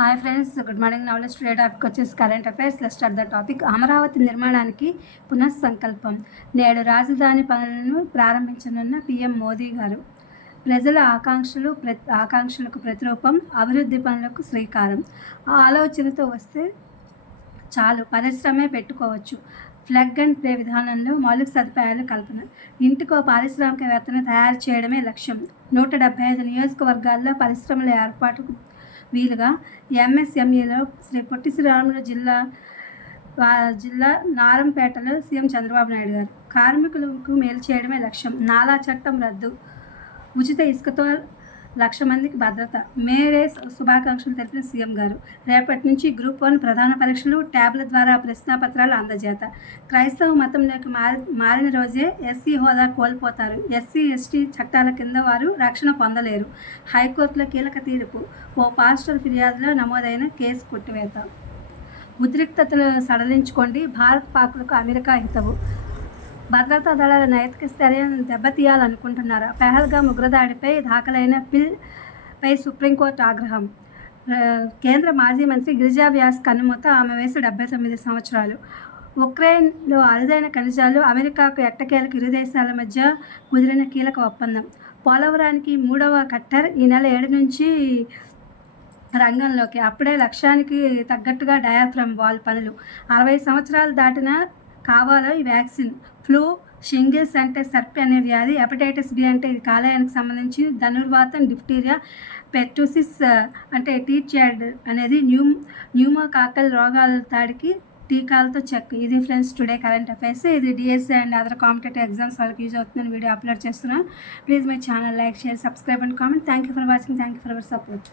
Hi friends, good morning. Now let's today topic వచ్చేసి current affairs. Let's start the topic. Amaravati నిర్మాణానికి పునఃసంకల్పం. నేడు రాజధాని పనులను ప్రారంభించనున్న పీఎం మోదీ గారు. ప్రజల ఆకాంక్షలకు ప్రతిరూపం, అభివృద్ధి పనులకు శ్రీకారం. ఆ ఆలోచనతో వస్తే చాలు, పరిశ్రమే పెట్టుకోవచ్చు. ప్లగ్ అండ్ ప్లే విధానంలో మౌలిక సదుపాయాలు కల్పన. ఇంటికో పారిశ్రామికవేత్తను తయారు చేయడమే లక్ష్యం. 175 నియోజకవర్గాల్లో పరిశ్రమల ఏర్పాటుకు వీలుగా ఎంఎస్ఎంఈలో శ్రీ పొట్టి శ్రీరాములు జిల్లా నారంపేటలో సీఎం చంద్రబాబు నాయుడు గారు. కార్మికులకు మేలు చేయడమే లక్ష్యం. నాలా చట్టం రద్దు. ఉచిత ఇసుకతో 1,00,000 మందికి భద్రత. మే డే శుభాకాంక్షలు తెలిపిన సీఎం గారు. రేపటి నుంచి గ్రూప్ 1 ప్రధాన పరీక్షలు, ట్యాబ్ల ద్వారా ప్రశ్నాపత్రాలు అందజేత. క్రైస్తవ మతంలోకి మారిన రోజే ఎస్సీ హోదా కోల్పోతారు. ఎస్సీ ఎస్టీ చట్టాల కింద వారు రక్షణ పొందలేరు. హైకోర్టులో కీలక తీర్పు. ఓ పాస్టర్ ఫిర్యాదులో నమోదైన కేసు కొట్టివేత. ఉద్రిక్తతలు సడలించుకోండి, భారత్ పాక్లకు అమెరికా హితవు. భద్రతా దళాల నైతిక స్థైర్యాన్ని దెబ్బతీయాలనుకుంటున్నారా? పెహల్గాం ఉగ్రదాడిపై దాఖలైన పిల్పై సుప్రీంకోర్టు ఆగ్రహం. కేంద్ర మాజీ మంత్రి గిరిజా వ్యాస్ కన్నుమూత. ఆమె వయసు 79 సంవత్సరాలు. ఉక్రెయిన్లో అరుదైన ఖనిజాలు. అమెరికాకు ఎట్టకేలకు ఇరు దేశాల మధ్య కుదిరిన కీలక ఒప్పందం. పోలవరానికి 3వ కట్టర్ ఈ నెల 7 నుంచి రంగంలోకి. అప్పుడే లక్ష్యానికి తగ్గట్టుగా డయాఫ్రమ్ వాల్ పనులు. 60 సంవత్సరాలు దాటిన కావాలో ఈ వ్యాక్సిన్. ఫ్లూ, షింగిల్స్ అంటే సర్పి అనే వ్యాధి, హెపటైటిస్ బి అంటే ఇది కాలేయానికి సంబంధించి, ధనుర్వాతం, డిఫ్టీరియా, పెర్టూసిస్ అంటే టీట్యాడ్ అనేది న్యూమోకాకల్ రోగాల దాడికి టీకాలతో చెక్. ఇది ఫ్రెండ్స్ టుడే కరెంట్ అఫైర్స్. ఇది DSC and other competitive exams వాళ్ళకి యూజ్ అవుతుందని వీడియో అప్లోడ్ చేస్తున్నాను. Please my channel like, share, subscribe and comment. Thank you for watching. Thank you for our support.